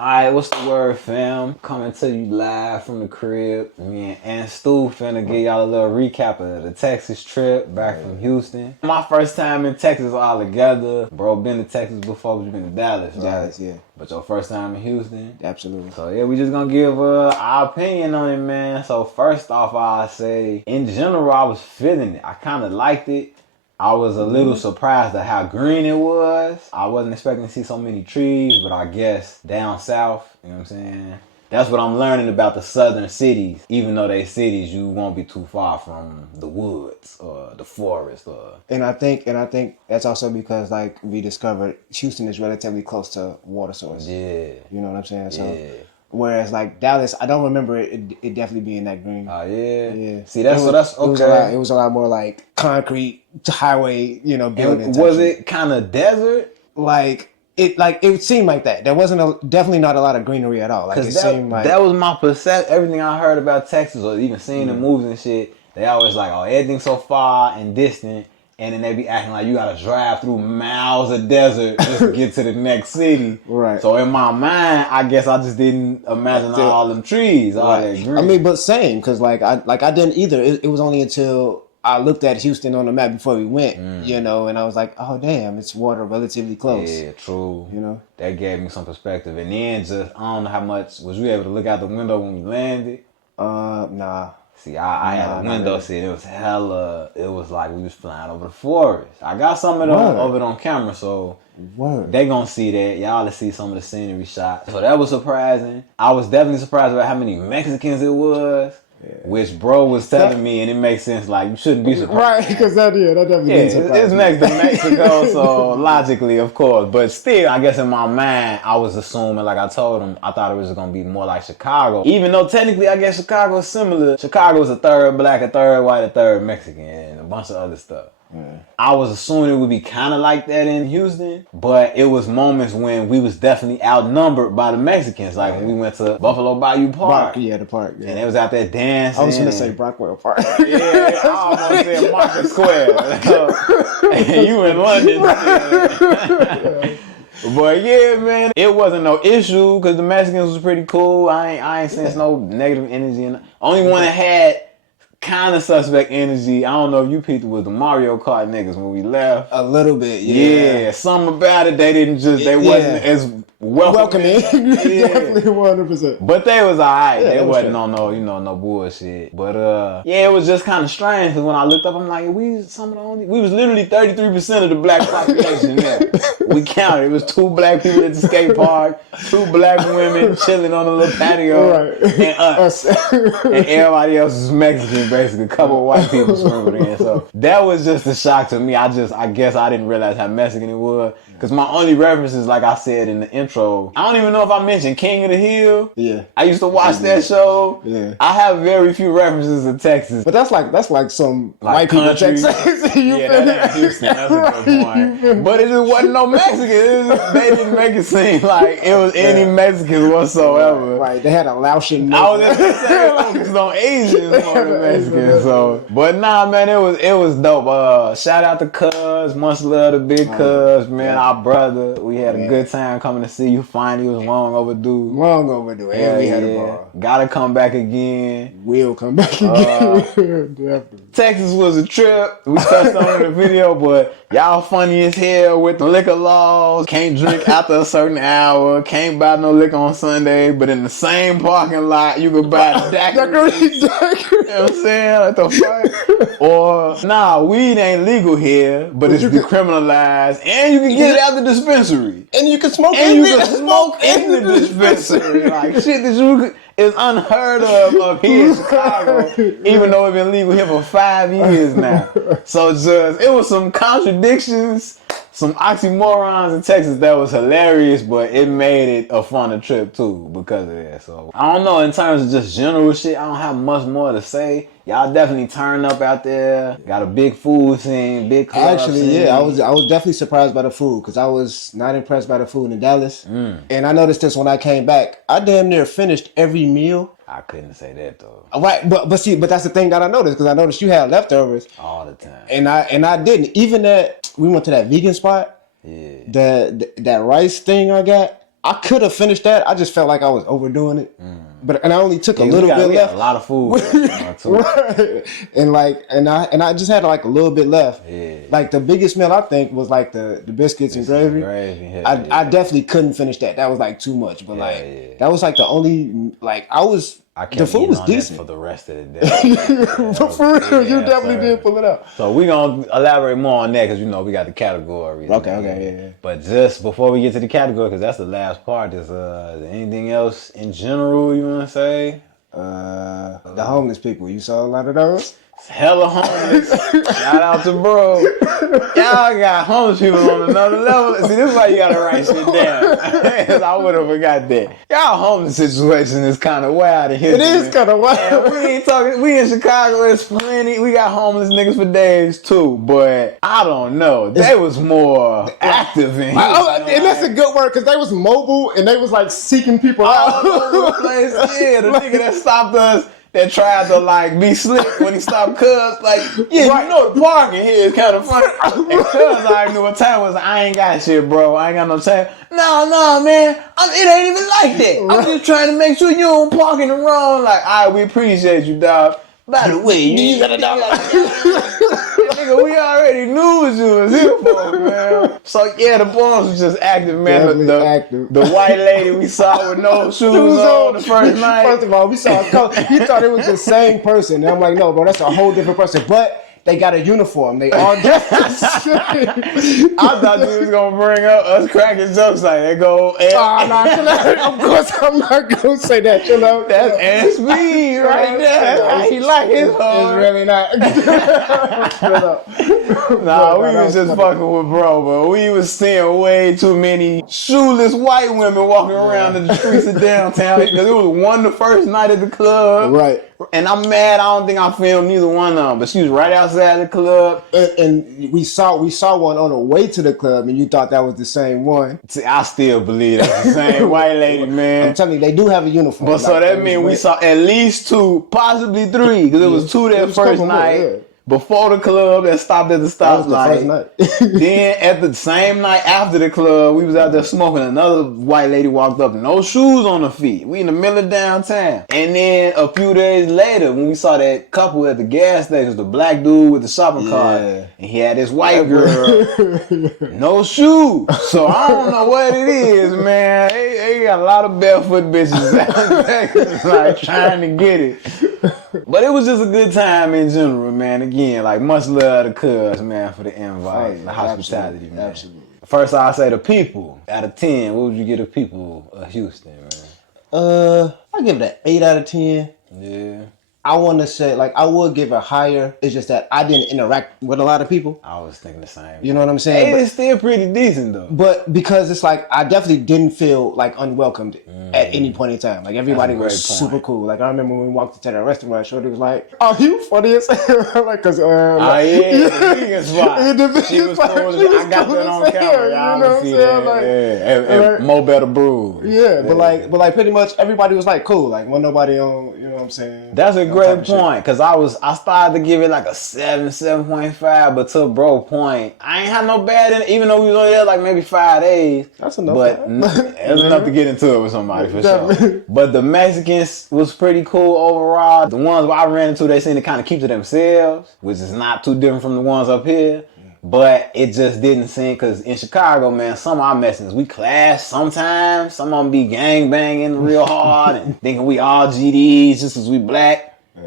Alright, what's the word, fam? Coming to you live from the crib. Me and Stu finna give y'all a little recap of the Texas trip back from Houston. My first time in Texas all together. Bro, been to Texas before, but you been to Dallas, right? Dallas, yeah. But your first time in Houston? Absolutely. So yeah, we just gonna give our opinion on it, man. So first off, I'll say, in general, I was feeling it. I kind of liked it. I was a little surprised at how green it was. I wasn't expecting to see so many trees, but I guess down south, you know what I'm saying? That's what I'm learning about the southern cities. Even though they cities, you won't be too far from the woods or the forest or... And I think that's also because, like, we discovered Houston is relatively close to water source. Yeah. You know what I'm saying? So, yeah. Whereas, like, Dallas, I don't remember it definitely being that green. Oh, yeah? Yeah. See, that's okay. It was a lot more, like, concrete highway, you know, building. And was it kind of desert? It seemed like that. There wasn't definitely not a lot of greenery at all. Like, it seemed like... That was my perception. Everything I heard about Texas or even seeing the movies and shit, they always like, oh, everything's so far and distant. And then they be acting like you gotta drive through miles of desert just to get to the next city. Right. So in my mind, I guess I just didn't imagine all them trees, all that green. I mean, but same, because I didn't either. It was only until I looked at Houston on the map before we went, you know, and I was like, oh damn, it's water relatively close. Yeah, true. You know, that gave me some perspective. And then just I don't know how much was you able to look out the window when we landed? Nah. See, I had a window seat. It was hella. It was like we was flying over the forest. I got some of it on camera, so they gonna see that. Y'all to see some of the scenery shots. So that was surprising. I was definitely surprised about how many Mexicans it was. Yeah. Which bro was telling me, and it makes sense. Like you shouldn't be surprised, right? Because that definitely it's next to Mexico, so logically, of course. But still, I guess in my mind, I was assuming, like I told him, I thought it was gonna be more like Chicago. Even though technically, I guess Chicago is similar. Chicago was a third black, a third white, a third Mexican, and a bunch of other stuff. I was assuming it would be kind of like that in Houston, but it was moments when we was definitely outnumbered by the Mexicans. Like when we went to Buffalo Bayou Park. The park. Yeah. And they was out there dancing. I was going to say Brockwell Park. Yeah, I almost said Market Square. You in London. But yeah, man, it wasn't no issue because the Mexicans was pretty cool. I ain't sensed no negative energy. Only one that had kind of suspect energy, I don't know if you people was the Mario Kart niggas when we left. A little bit, yeah. Yeah, something about it, they didn't just, they wasn't as welcoming. Definitely 100%. But they was alright. They wasn't on no bullshit. But yeah, it was just kind of strange because when I looked up, I'm like, we was literally 33% of the black population there. We counted. It was 2 black people at the skate park, 2 black women chilling on a little patio, and us. And everybody else was Mexican, basically. A couple of white people swimming in. So that was just a shock to me. I guess I didn't realize how Mexican it was. Because my only references, like I said in the intro, I don't even know if I mentioned King of the Hill. Yeah. I used to watch that show. Yeah. I have very few references to Texas. But that's like some white people Texas. That's Houston. That's a good point. But it just wasn't no Mexican. They didn't make it seem like it was any Mexicans whatsoever. Right. They had a Laotian. I was just saying focused on Asians more than Mexicans. So, but nah, man, it was dope. Shout out to Cuz, much love to Bigg Cuz, man. Our brother, we had a good time coming to see you. Finally, it was long overdue. And we had a ball. Gotta come back again. We'll come back again. Definitely. Texas was a trip. We touched on it in the video, but y'all funny as hell with the liquor laws. Can't drink after a certain hour. Can't buy no liquor on Sunday. But in the same parking lot, you could buy daiquiris. You know what I'm saying? Like the fuck? Or, nah, weed ain't legal here, but it's decriminalized. And you can get it out the dispensary. And you can smoke in the dispensary. Like, shit that is unheard of here in Chicago, even though it's been legal here for 5 years now. So it was some contradictions, some oxymorons in Texas that was hilarious, but it made it a funner trip too because of that. So I don't know, in terms of just general shit, I don't have much more to say. Y'all definitely turn up out there. Got a big food scene, big club scene. Yeah, I was definitely surprised by the food because I was not impressed by the food in Dallas. And I noticed this when I came back. I damn near finished every meal. I couldn't say that though. Right, but that's the thing that I noticed because I noticed you had leftovers all the time, and I didn't. Even that we went to that vegan spot. Yeah. That rice thing I got. I could have finished that. I just felt like I was overdoing it. And I only took a little bit left. A lot of food. Right. And I just had like a little bit left. Yeah. Like the biggest meal I think was like the biscuits and gravy. I definitely couldn't finish that. That was like too much. But that was like the only like the food was decent for the rest of the day. But for real, you definitely did pull it up. So we gonna elaborate more on that because we got the categories. Okay, yeah. But just before we get to the category, because that's the last part, is there anything else in general you wanna say? The homeless people. You saw a lot of those? Hella homeless. Shout out to bro. Y'all got homeless people on another level. See, this is why you gotta write shit down. I would have forgot that. Y'all homeless situation is kind of wild in here. It is kind of wild. And we ain't talking. We in Chicago. There's plenty. We got homeless niggas for days too. But I don't know. They was more active in here. And that's a good word because they was mobile and they was like seeking people out. All over the place. Yeah, the nigga that stopped us. That tried to like be slick when he stopped Cuz. Like, yeah, right. The parking here is kind of funny. And Cuz I knew what time was. I ain't got shit, bro. I ain't got no time. No, man. It ain't even like that. I'm just trying to make sure you don't park in the wrong. Like, all right, we appreciate you, dog. By the way, you got a dog. Nigga, we already knew what you was here for, man. So yeah, the boys was just active, man. The white lady we saw with no shoes on the first night. First of all, we saw a couple. You thought it was the same person. And I'm like, no, bro, that's a whole different person. But they got a uniform. They all dressed. I thought you was gonna bring up us cracking jokes like they go. Of course I'm not gonna say that. Chill out. That's SB right there. That's how he like his home. It's really not. Nah, we was just fucking with bro, but we was seeing way too many shoeless white women walking around in the streets of downtown because it was one the first night at the club. Right. And I'm mad. I don't think I filmed neither one of them, but she was right outside the club. And we saw one on the way to the club, and you thought that was the same one. See, I still believe that's the same white lady, man. I'm telling you, they do have a uniform. But so that means we saw at least 2, possibly 3, because it was 2 that first night. Before the club that stopped at the stoplight. Then at the same night after the club, we was out there smoking. Another white lady walked up, no shoes on her feet. We in the middle of downtown. And then a few days later, when we saw that couple at the gas station, the black dude with the shopping cart, and he had this white girl, no shoes. So I don't know what it is, man. They got a lot of barefoot bitches out there, like trying to get it. But it was just a good time in general, man. Again, like much love to Cuz, man, for the invite, the hospitality, man. Absolutely. First, I'll say the people. Out of 10, what would you give the people of Houston, man? I give it an 8 out of 10. Yeah. I want to say, like, I would give it higher. It's just that I didn't interact with a lot of people. I was thinking the same. You know what I'm saying? It's still pretty decent, though. But because it's like, I definitely didn't feel, like, unwelcomed at any point in time. Like, everybody was super cool. Like, I remember when we walked into that restaurant, Shorty was like, oh, you funny as hell. Like, cause, the vegan spot. She was cool. I got that on camera. You know what I'm saying? Like, and Mo Better Brews. Yeah, but like, pretty much everybody was, like, cool. Like, wasn't nobody on, you know what I'm saying? That's a great point, because I started to give it like a 7.5, but to bro point, I ain't had no bad in it, even though we was only there like maybe 5 days. That's enough. But it was enough to get into it with somebody for sure. But the Mexicans was pretty cool overall. The ones I ran into, they seemed to kind of keep to themselves, which is not too different from the ones up here. But it just didn't seem, because in Chicago, man, some of our Mexicans, we clash sometimes. Some of them be gang banging real hard and thinking we all GDs just because we black.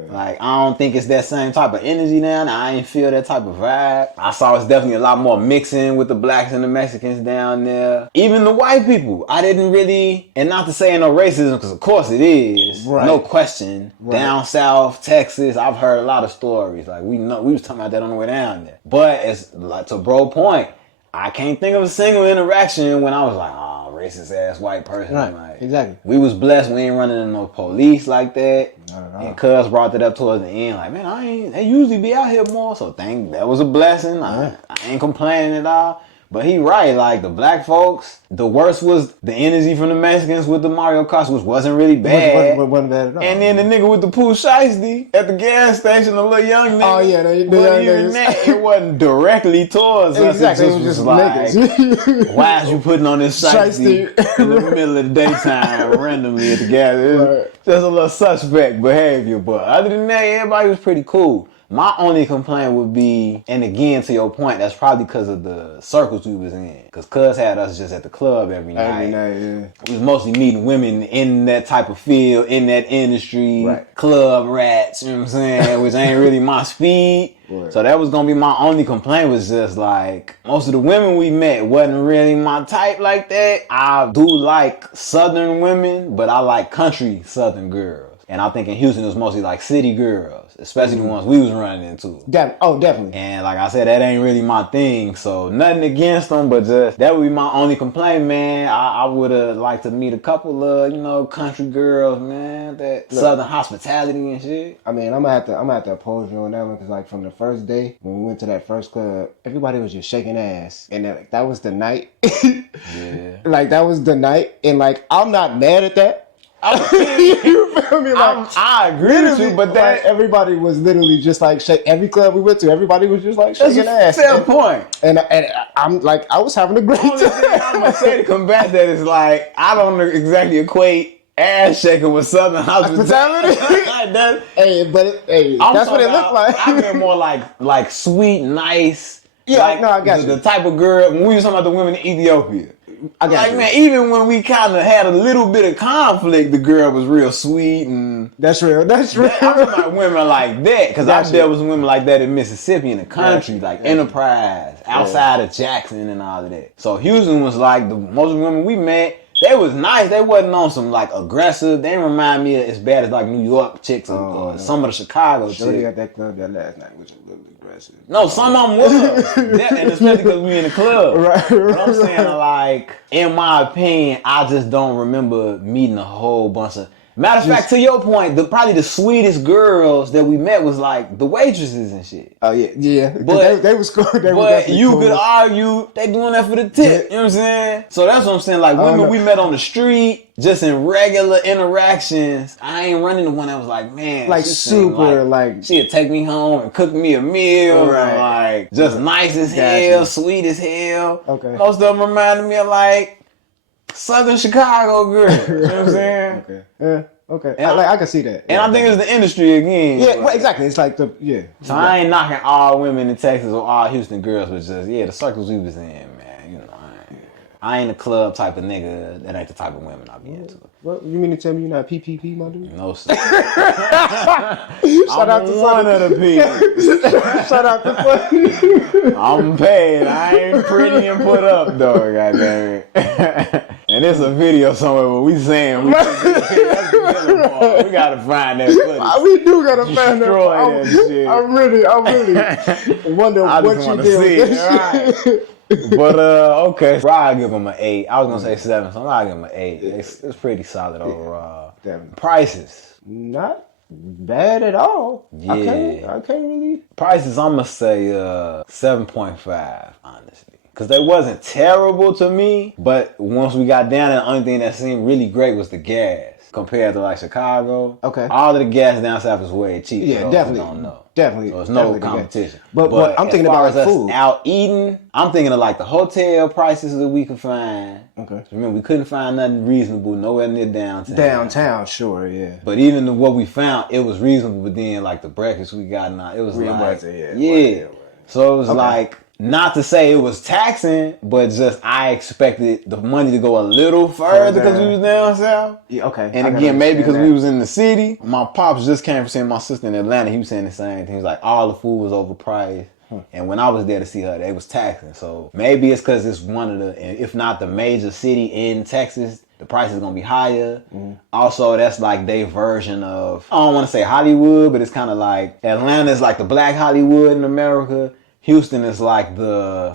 Like, I don't think it's that same type of energy now. I ain't feel that type of vibe. I saw it's definitely a lot more mixing with the blacks and the Mexicans down there. Even the white people, I didn't really, and not to say no racism, because of course it is, no question. Down south, Texas, I've heard a lot of stories. Like, we was talking about that on the way down there. But it's like, to bro point, I can't think of a single interaction when I was like, oh, racist ass white person. Right, like, exactly. We was blessed. We ain't running into no police like that. And Cuz brought that up towards the end. Like, man, they usually be out here more. So that was a blessing. I ain't complaining at all. But he right, like the black folks, the worst was the energy from the Mexicans with the Mario Kart, which wasn't really bad. Wasn't bad at all. And then the nigga with the Pooh Shiesty at the gas station, the little young nigga. Oh yeah, the young even that, it wasn't directly towards us. Exactly, it was just like, niggas. Why is you putting on this Shiesty in the middle of the daytime randomly at the gas? Right. Just a little suspect behavior, but other than that, everybody was pretty cool. My only complaint would be, and again to your point, that's probably because of the circles we was in. Because Cuz had us just at the club every night. Yeah. We was mostly meeting women in that type of field, in that industry, right. Club rats, you know what I'm saying, which ain't really my speed. Right. So that was going to be my only complaint, was just like, most of the women we met wasn't really my type like that. I do like Southern women, but I like country Southern girls. And I think in Houston it was mostly like city girls, especially the ones we was running into. Definitely. And like I said, that ain't really my thing. So nothing against them, but just that would be my only complaint, man. I would have liked to meet a couple of, country girls, man. That Southern hospitality and shit. I mean, I'm gonna have to oppose you on that one, because like from the first day when we went to that first club, everybody was just shaking ass, and that was the night. Yeah. Like that was the night, and like I'm not mad at that. You feel me? Like, I agree with you, but that like, everybody was literally just like every club we went to, everybody was just like shaking ass. Fair point. And I'm like, I was having a great time. I'm gonna say to combat that is like, I don't exactly equate ass shaking with Southern hospitality. Hey, that's what it looked like. I mean more like sweet, nice. Yeah, like, no, I got you. The type of girl, when we was talking about the women in Ethiopia. I got you. Man, even when we kind of had a little bit of conflict, the girl was real sweet and... That's real. I'm talking about women like that, because I dealt with women like that in Mississippi, in the country, like Enterprise, outside of Jackson and all of that. So Houston was like, most of the women we met, they was nice. They wasn't on some like aggressive. They didn't remind me of as bad as like New York chicks or some of the Chicago chicks. They got that club that last night, which was a little aggressive. No, some of them was. And especially because we in the club. Right. But I'm saying, like, in my opinion, I just don't remember meeting a whole bunch of... Matter of fact, to your point, probably the sweetest girls that we met was like the waitresses and shit. Oh yeah. But they was cool. But you could argue they doing that for the tip. You know what I'm saying? So that's what I'm saying. Like women we met on the street, just in regular interactions. I ain't running to one that was like, man, like super like she'd take me home and cook me a meal. Right. And like just nice as hell, sweet as hell. Okay. Most of them reminded me of like Southern Chicago girl. You know what I'm saying? Okay. Yeah. Okay. And I can see that. And I think it's the industry again. Yeah, well, exactly. It's like So I ain't knocking all women in Texas or all Houston girls, but just the circles we was in, man. I ain't a club type of nigga. That ain't the type of women I be into. What, you mean to tell me you're not PPP, my dude? No, sir. Shout out to one of the people. Shout out to Sunny. I'm paid. I ain't pretty and put up, though, goddamn it. And there's a video somewhere where we saying we gotta find that footage. We do gotta find that shit. I really wonder what you did with that shit. But okay, I'll give them an 8. I was gonna say 7, so I'll give them an 8. It's pretty solid overall. Definitely. Prices, not bad at all. Yeah, I can't really. Prices, I'm gonna say 7.5, honestly, because they wasn't terrible to me. But once we got down, the only thing that seemed really great was the gas. Compared to like Chicago, okay, all of the gas down south is way cheaper. Yeah, definitely. Don't know. Definitely. So it's no competition. But I'm thinking about like food. Out eating, I'm thinking of like the hotel prices that we could find. Okay. Remember, we couldn't find nothing reasonable nowhere near downtown. Downtown, sure, yeah. But even what we found, it was reasonable. But then like the breakfast we got now, it was yeah. So it was like, not to say it was taxing, but just I expected the money to go a little further because we was down south. Yeah, okay. And again, maybe because we was in the city. My pops just came from seeing my sister in Atlanta. He was saying the same thing. He was like, all the food was overpriced. And when I was there to see her, they was taxing. So maybe it's because it's one of the, if not the major city in Texas, the price is going to be higher. Mm-hmm. Also, that's like their version of, I don't want to say Hollywood, but it's kind of like Atlanta is like the black Hollywood in America. Houston is like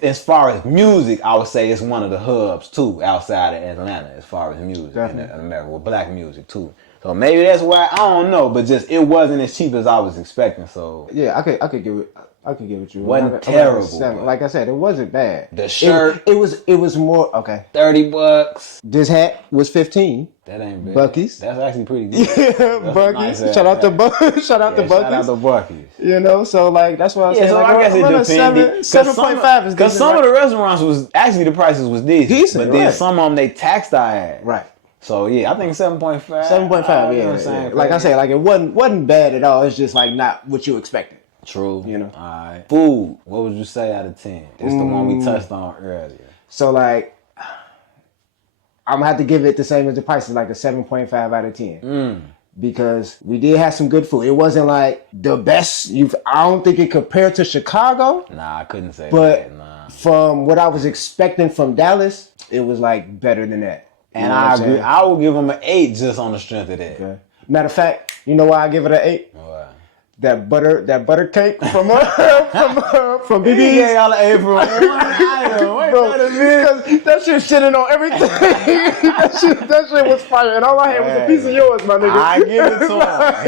as far as music, I would say it's one of the hubs too, outside of Atlanta, as far as music in America, with black music too. So maybe that's why, I don't know, but just it wasn't as cheap as I was expecting. So yeah, I could give it I could get with you. Wasn't terrible. Like I said, it wasn't bad. The shirt. It was more, okay. $30. This hat was 15. That ain't bad. Bucky's. That's actually pretty good. Yeah, Bucky's. Shout out to Bucky's. Shout out to Bucky's. You know, so like that's what I was saying. So like, I guess it depended. 7.5 is because some of the restaurants was actually the prices was decent, but then right. some of them they taxed our ass. Right. So yeah, I think 7.5. 7.5. Yeah, yeah. Like I said, like it wasn't bad at all. It's just like not what you expected. True. You know. All right. Food. What would you say out of 10? It's the one we touched on earlier. So like, I'm gonna have to give it the same as the prices, like a 7.5 out of 10. Because we did have some good food. It wasn't like the best. I don't think it compared to Chicago. Nah, I couldn't say but that. Nah. From what I was expecting from Dallas, it was like better than that. And I agree. I will give them an 8 just on the strength of that. Okay. Matter of fact, you know why I give it an 8? Why? That butter cake from BB's. Yeah, y'all an 8 for one item. Wait a minute. Because that shit shitting on everything. that shit was fire. And all I had was a piece of yours, my nigga. I give it to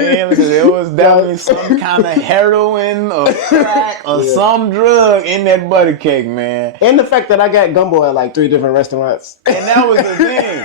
him. It was definitely some kind of heroin or crack or some drug in that butter cake, man. And the fact that I got gumbo at like 3 different restaurants. And that was the thing.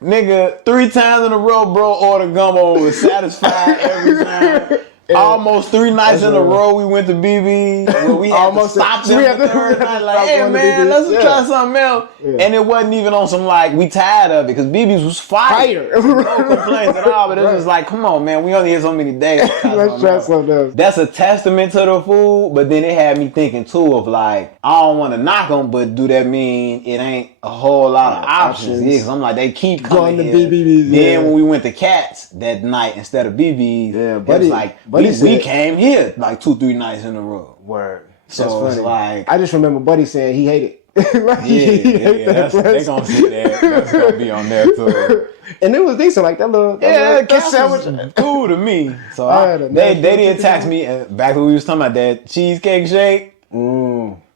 Nigga, 3 times in a row, bro, ordered gumbo, was satisfied every time. Yeah. Almost 3 nights in a row we went to BB. Where we had to stop them the third night. Like, hey man, let's try something else. Yeah. And it wasn't even on some like, we tired of it. Because BB's was fire. No complaints at all. But it was just like, come on man, we only here so many days. Let's try something else. That's a testament to the food. But then it had me thinking too of like, I don't want to knock them. But do that mean it ain't a whole lot of options? Yeah, because I'm like, they keep coming going to here. BB's. Then when we went to Cats that night instead of BB's, it was like, we came here like 2-3 nights in a row. Word. So it's like, I just remember Buddy saying he hated it. Like, yeah. They gonna see that. That's gonna be on there too. And it was decent, like that little sandwich cool to me. So they didn't tax me. Back when we was talking about that cheesecake shake.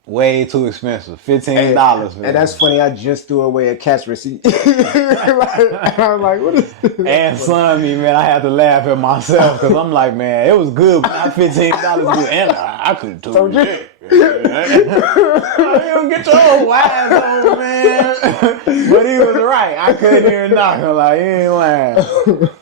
Way too expensive. $15. And that's funny. I just threw away a cash receipt. And I was like, what is this? And son, man, I had to laugh at myself because I'm like, man, it was good, but not $15 good. And I could have told you that. You don't get your own wise on, man. But he was right. I couldn't even knock him. Like, he ain't lying.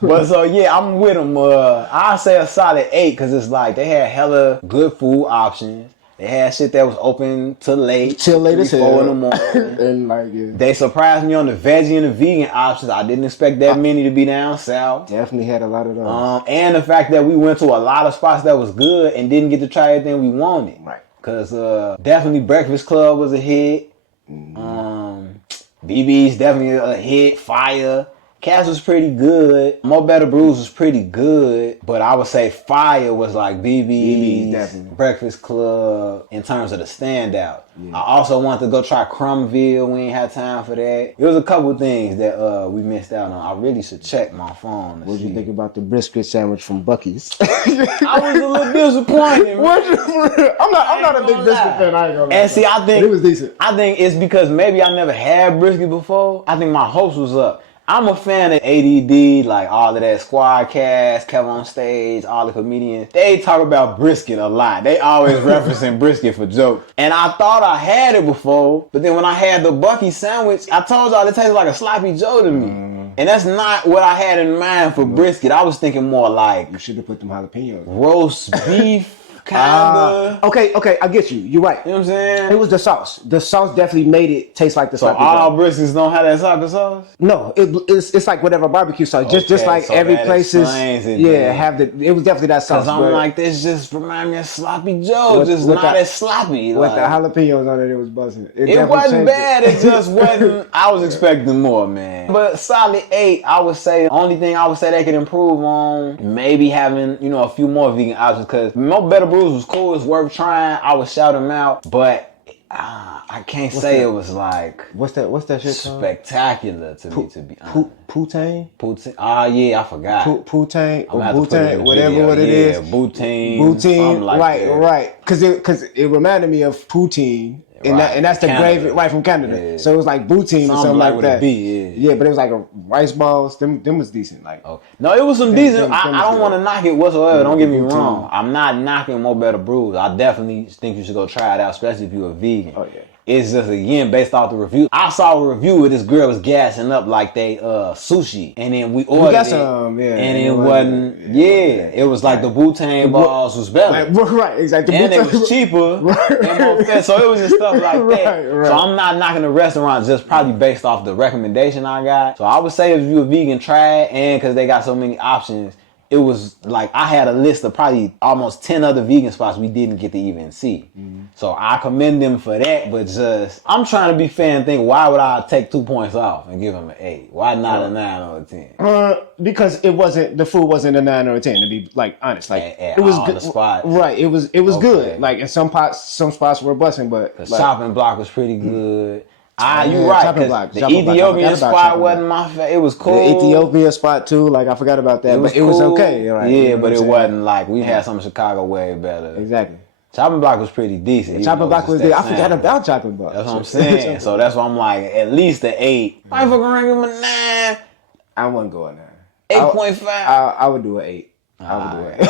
But so, yeah, I'm with him. I'll say a solid 8 because it's like they had hella good food options. They had shit that was open till late. Till late as hell. 4 in the morning. And like, yeah. They surprised me on the veggie and the vegan options. I didn't expect that many to be down south. Definitely had a lot of those. And the fact that we went to a lot of spots that was good and didn't get to try everything we wanted. Right. Because definitely Breakfast Club was a hit. BB's definitely a hit. Fire. Cass was pretty good. Mo Better Brews was pretty good. But I would say Fire was like BB's Breakfast Club in terms of the standout. Yeah. I also wanted to go try Crumville. We ain't had time for that. There was a couple things that we missed out on. I really should check my phone. What did you think about the brisket sandwich from Bucky's? I was a little disappointed. I'm not a big brisket fan. I ain't gonna lie. And see, I think it was decent. I think it's because maybe I never had brisket before. I think my hopes was up. I'm a fan of ADD, like all of that squad cast, Kevin on stage, all the comedians. They talk about brisket a lot. They always referencing brisket for jokes. And I thought I had it before, but then when I had the Bucky sandwich, I told y'all it tasted like a sloppy Joe to me. And that's not what I had in mind for brisket. I was thinking more like, you should have put them jalapenos. Roast beef. Kinda. Okay, I get you. You're right. You know what I'm saying? It was the sauce. The sauce definitely made it taste like the sauce. So all briskets don't have that type of sauce? No, it's like whatever barbecue sauce. Just like so every place is. It was definitely that sauce. Cause I'm like, this just remind me of sloppy Joe. Just not as sloppy. With the jalapenos on it, it was buzzing. It wasn't bad. It just wasn't. I was expecting more, man. But solid 8, I would say. The only thing I would say they could improve on, maybe having a few more vegan options. Cause Mo Better Brews was cool. It's worth trying. I would shout them out, but I can't say it was like what's that shit spectacular to me, to be honest. Poutine? Yeah, I forgot. Poutine or Boutine, whatever what it is. Boutine. Like right. Because it reminded me of poutine. And that's the gravy right from Canada. Yeah. So it was like poutine or something like that. Yeah, but it was like a rice balls. Them was decent. Like no, it was some decent. I don't want to knock it whatsoever. Don't get me wrong. I'm not knocking More Better Brews. I definitely think you should go try it out, especially if you're a vegan. Oh yeah. It's just, again, based off the review. I saw a review where this girl was gassing up like they sushi. And then we ordered it. And it wasn't, it was like the butane balls was better. Right, exactly. And it was cheaper. And more fat. So it was just stuff like that. Right. So I'm not knocking the restaurant just probably based off the recommendation I got. So I would say if you're a vegan, try it. And because they got so many options. It was like I had a list of probably almost 10 other vegan spots we didn't get to even see. Mm-hmm. So I commend them for that, but just I'm trying to be fair and think, why would I take 2 points off and give them an 8? Why not a 9 or a 10? Because the food wasn't a 9 or a 10, to be like honest. Like it was good. The spot. Right. It was good. Like in some spots were busting, but the chopping block was pretty good. You're right. The Ethiopian spot wasn't my favorite. It was cool. The Ethiopia spot too, like I forgot about that, but it was okay. Right? Yeah, but it wasn't like we had some in Chicago way better. Exactly. Chopping block was pretty decent. Chopping block was there. I forgot about chopping block. That's what I'm saying. So that's why I'm like at least an 8. I fucking rank him a 9. I wouldn't go a 9. 8.5. I would do an 8. I would do an 8.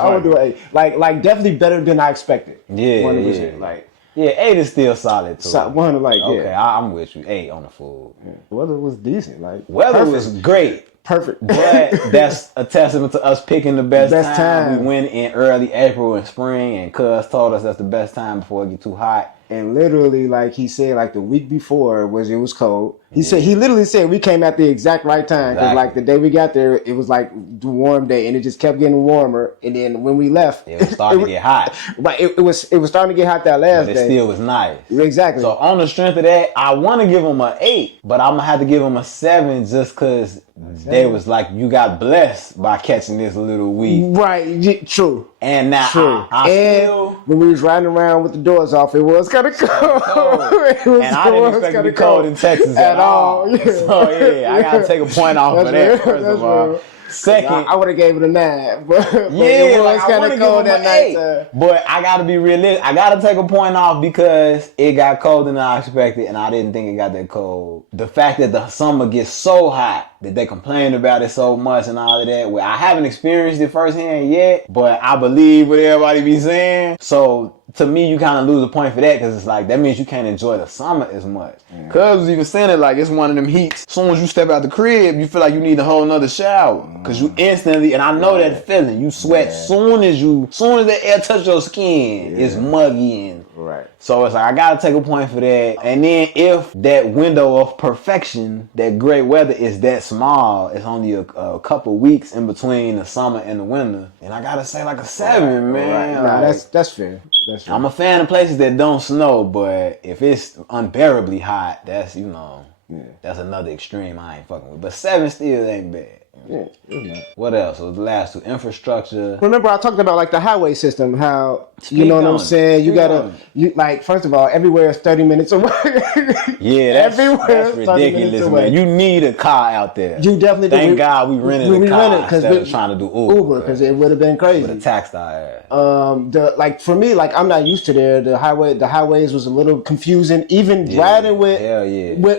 I would do an 8. Like definitely better than I expected. Yeah, 100%. Like. Yeah, 8 is still solid too. Okay, I'm with you. 8 on the food. Yeah. Weather was decent. Weather was great. Perfect. But that's a testament to us picking the best time. We went in early April and spring, and Cuz told us that's the best time before it get too hot. And literally, like he said, like the week before it was cold. He literally said we came at the exact right time because like the day we got there, it was like the warm day, and it just kept getting warmer. And then when we left, it was starting to get hot. Right, it was starting to get hot that last day. But it still was nice. Exactly. So on the strength of that, I want to give them an 8, but I'm gonna have to give them a 7 just because they was like you got blessed by catching this little week. Right. True. And now I still when we was riding around with the doors off, it was kind of cold. I didn't expect it to be cold in Texas at all. Yeah. So I gotta take a point off for that. First of all. Second, I would have gave it a 9, but it was kind of cold that night. But I gotta be realistic. I gotta take a point off because it got colder than I expected, and I didn't think it got that cold. The fact that the summer gets so hot that they complain about it so much and all of that. Well, I haven't experienced it firsthand yet, but I believe what everybody be saying. So to me, you kind of lose a point for that because it's like that means you can't enjoy the summer as much. Cuz was even saying it like it's one of them heats. As soon as you step out the crib, you feel like you need a whole nother shower because you instantly, and I know that feeling. You sweat soon as the air touch your skin, it's muggy and. Right. So it's like I gotta take a point for that. And then if that window of perfection, that great weather is that small, it's only a couple weeks in between the summer and the winter, and I gotta say like a 7, man. Right. Nah, that's fair. That's fair. I'm a fan of places that don't snow, but if it's unbearably hot, that's that's another extreme I ain't fucking with. But 7 still ain't bad. Yeah. What else? So the last two, infrastructure. Remember I talked about like the highway system, how you know what I'm saying? You gotta like first of all, everywhere is 30 minutes away. Yeah, that's ridiculous, man. You need a car out there. You definitely do. Thank God we rented a car instead of trying to do Uber because it would have been crazy. Would have taxed our ass. For me, like I'm not used to there. The highways was a little confusing. Even riding with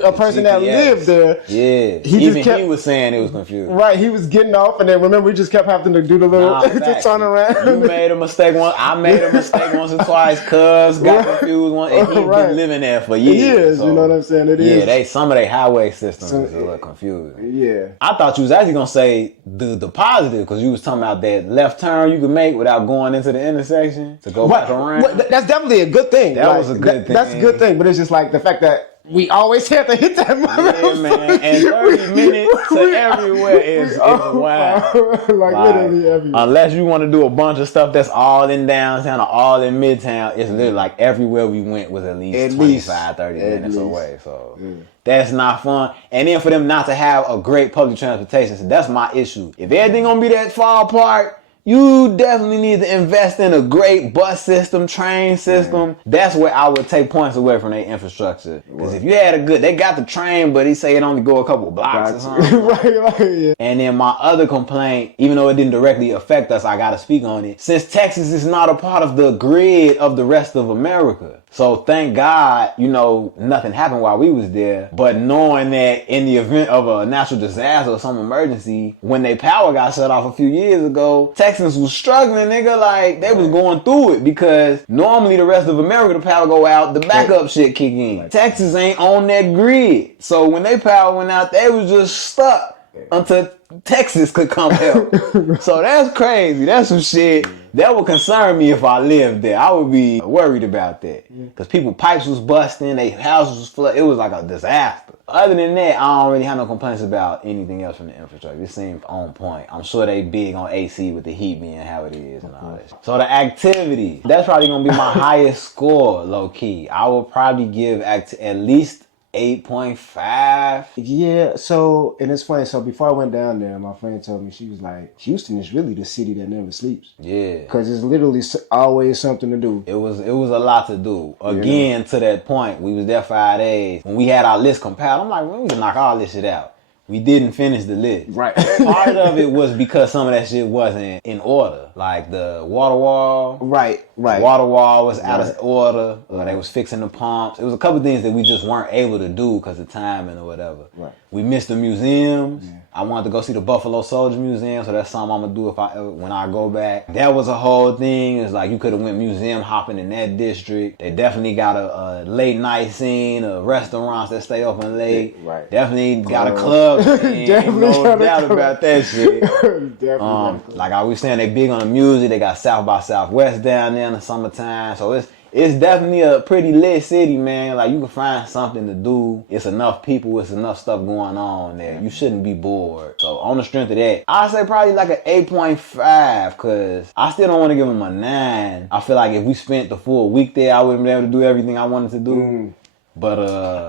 a person that lived there. Yeah. He was saying it was confusing. Right, he was getting off, and then remember we just kept having to do the little to turn around. You made a mistake once. I made a mistake once or twice. Cuz got confused once, and he's been living there for years. So, you know what I'm saying? It is. Some of their highway systems is a little confusing. Yeah. I thought you was actually gonna say the positive because you was talking about that left turn you could make without going into the intersection to go back around. Well, that's definitely a good thing. That was a good thing. That's a good thing, but it's just like the fact that we always have to hit that motherfucker. Yeah, man. And 30 minutes to everywhere is wild. Literally everywhere. Unless you want to do a bunch of stuff that's all in downtown or all in midtown, it's literally like everywhere we went was at least 25, 30 minutes away. So that's not fun. And then for them not to have a great public transportation, so that's my issue. If everything gonna be that far apart, you definitely need to invest in a great bus system, train system. That's where I would take points away from their infrastructure. Because if you had a good, they got the train, but he say it only go a couple blocks or something. Right, yeah. And then my other complaint, even though it didn't directly affect us, I gotta speak on it. Since Texas is not a part of the grid of the rest of America. So thank God, you know, nothing happened while we was there. But knowing that in the event of a natural disaster or some emergency, when their power got shut off a few years ago, Texans was struggling, nigga. Like, they was going through it because normally the rest of America, the power go out, the backup shit kick in. Texas ain't on that grid. So when their power went out, they was just stuck until Texas could come help. So that's crazy. That's some shit that would concern me if I lived there. I would be worried about that. Because people pipes was busting, their houses was flooded. It was like a disaster. Other than that, I don't really have no complaints about anything else from the infrastructure. It seems on point. I'm sure they big on AC with the heat being how it is and all that shit. So the activity, that's probably going to be my highest score, low key. I will probably give at least 8.5. Yeah, so, and it's funny, so before I went down there, my friend told me, she was like, Houston is really the city that never sleeps. Yeah. Because it's literally always something to do. It was a lot to do. Again, to that point, we was there 5 days. When we had our list compiled, I'm like, well, we can knock all this shit out. We didn't finish the list. Right. Part of it was because some of that shit wasn't in order. Like the water wall. Right. Water wall was out of order. They was fixing the pumps. It was a couple things that we just weren't able to do because of timing or whatever. Right. We missed the museums. Yeah. I wanted to go see the Buffalo Soldier Museum, so that's something I'm gonna do when I go back. That was a whole thing. It's like you could have went museum hopping in that district. They definitely got a late night scene of restaurants that stay open late. Right. Definitely got a club scene. Definitely no doubt about that shit. Definitely. Like I was saying, they big on the music. They got South by Southwest down there in the summertime. So it's definitely a pretty lit city, man. Like, you can find something to do. It's enough people. It's enough stuff going on there. You shouldn't be bored. So, on the strength of that, I'd say probably like an 8.5 because I still don't want to give them a 9. I feel like if we spent the full week there, I wouldn't be able to do everything I wanted to do. But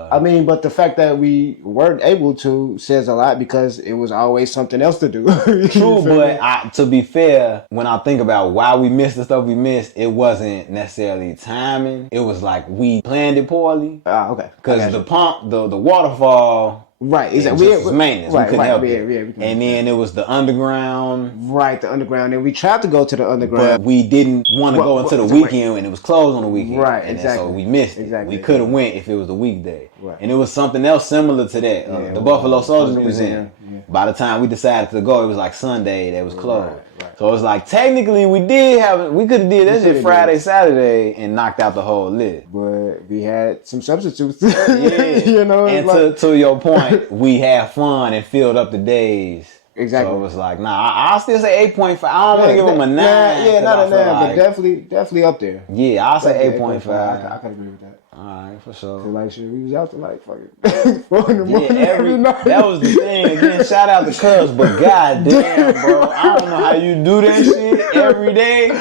but the fact that we weren't able to says a lot because it was always something else to do. True, but to be fair, when I think about why we missed the stuff we missed, it wasn't necessarily timing. It was like we planned it poorly. Okay. Because the pump, the waterfall. Right, exactly. It was maintenance. We couldn't help it. Yeah, and then it was the underground. Right, the underground. And we tried to go to the underground. But we didn't want to go into the weekend and it was closed on the weekend. Right, and exactly. So we missed it. Exactly. We could have went if it was the weekday. Right. And it was something else similar to that. The Buffalo Soldier Museum. Yeah. By the time we decided to go, it was like Sunday that was closed. Right. So it's like technically we could have did that shit Friday, Saturday and knocked out the whole list. But we had some substitutes. Yeah. You know, and to your point, we had fun and filled up the days. Exactly. So it was like, I'll still say 8.5. I don't want to give them a 9. Yeah, not a 9, but definitely up there. Yeah, I'll say 8.5. I can agree with that. Alright, for sure. Like shit, we was out to like fucking 4 in the morning every night. That was the thing. Again, shout out to Cuz, but goddamn, bro, I don't know how you do that shit every day.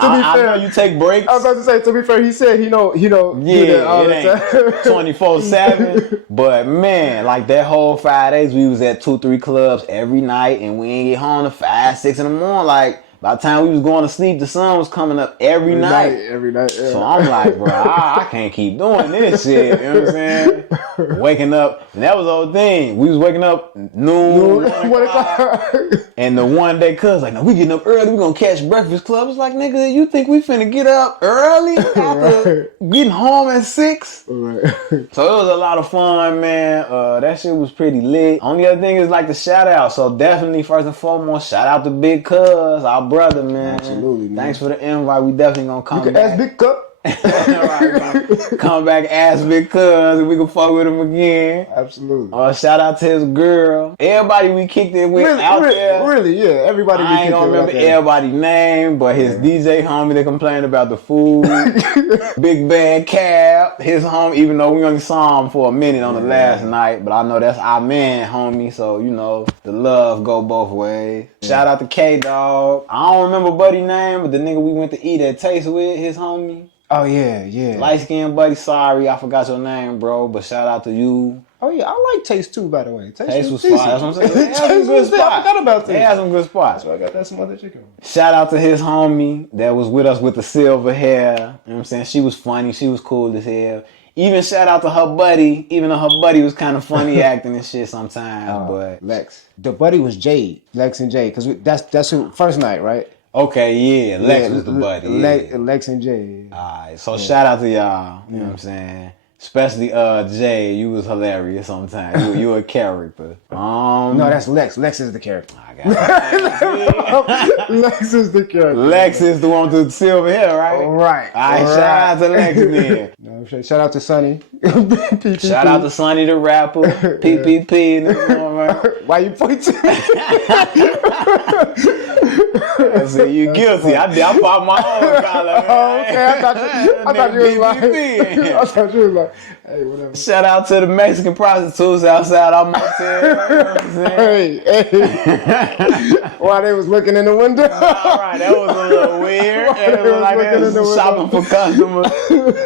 I know you take breaks. I was about to say, to be fair, he said he don't do that all the time. 24/7. But man, like that whole 5 days, we was at 2-3 clubs every night, and we ain't get home to 5-6 in the morning. Like, by the time we was going to sleep, the sun was coming up every night. Every night. Yeah. So I'm like, bro, I can't keep doing this shit. You know what I'm saying? Waking up, and that was the whole thing. We was waking up noon, 1 o'clock. And the one day, Cuz like, no, we getting up early. We gonna catch Breakfast Club. It's like, nigga, you think we finna get up early after getting home at 6? Right. So it was a lot of fun, man. That shit was pretty lit. Only other thing is like the shout out. So definitely, first and foremost, shout out to Bigg Cuz, our brother, man. Absolutely, man. Thanks for the invite. We definitely gonna come back. You can ask Bigg Cuz. Come back, ask Bigg Cuz, and we can fuck with him again. Absolutely. Shout out to his girl. Everybody we kicked it with out there. Really, yeah. Everybody. I ain't gonna remember everybody's name, but his DJ homie that complained about the food. Big Bad Cab, his homie. Even though we only saw him for a minute on the last night, but I know that's our man, homie. So you know the love go both ways. Shout out to K-Dog. I don't remember buddy name, but the nigga we went to eat at Taste with, his homie. Oh, yeah. Light skinned buddy, sorry, I forgot your name, bro. But shout out to you. Oh yeah, I like Taste too. By the way, Taste was fire. That's what I'm saying. They had some good spots. I forgot about that. They had some good spots. So I got that some other chicken. Shout out to his homie that was with us with the silver hair. You know what I'm saying? She was funny. She was cool as hell. Even shout out to her buddy, even though her buddy was kind of funny acting and shit sometimes. But Lex, the buddy was Jade, Lex and Jade, because that's who first night, right? Okay, yeah, Lex was the buddy. Lex and Jade. Alright, so shout out to y'all. You know what I'm saying? Especially Jay, you was hilarious sometimes. You a character. No, that's Lex. Lex is the character. I got it. Lex is the character. Lex is the one with the silver hair, right? Right. Alright, shout out to Lex then. No, shout out to Sonny. Shout out to Sonny the rapper. PPP. Right? Why you pointing? See, you guilty. I popped my own collar. Oh, okay. I thought you was like, hey, whatever. Shout out to the Mexican prostitutes outside our motel. You know what I'm saying? Hey. While they was looking in the window. All right, that was a little weird. It was like they was shopping for customers.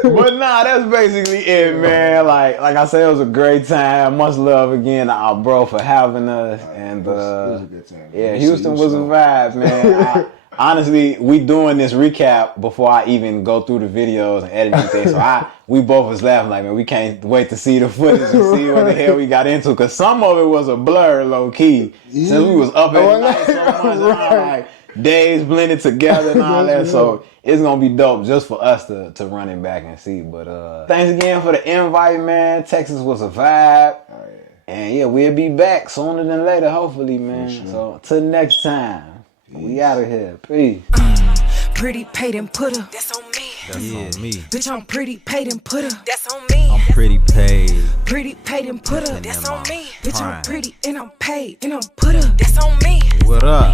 But nah, that's basically it, man. Like I said, it was a great time. Much love again to our bro for having us. And it was a good time. Yeah, Houston was a vibe, man. Honestly, we doing this recap before I even go through the videos and edit anything. So we both was laughing like, man, we can't wait to see the footage and see what the hell we got into. Because some of it was a blur, low key. Since we was up at night so much, and like days blended together and all that. So it's gonna be dope just for us to run it back and see. But thanks again for the invite, man. Texas was a vibe. Oh, yeah. And yeah, we'll be back sooner than later, hopefully, man. Sure. So till next time. We out of here. Peace. Pretty paid and put her. That's on me. That's on me. Bitch, I'm pretty paid and put her. That's on me. I'm pretty paid. Pretty paid and put her. That's on me. Bitch, I'm pretty and I'm paid and I'm put her. That's on me. What up?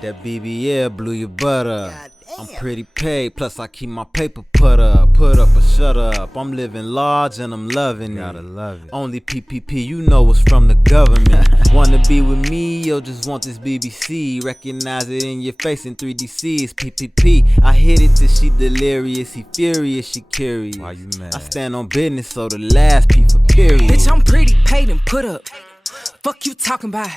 That BBL blew your butt up. I'm pretty paid, plus I keep my paper put up or shut up. I'm living large and I'm loving it. Gotta love it. Only PPP, you know it's from the government. Wanna be with me, or just want this BBC? Recognize it in your face in 3DC, it's PPP. I hit it till she delirious, he furious, she curious. Why you mad? I stand on business, so the last P for period. Bitch, I'm pretty paid and put up. Fuck you talking about?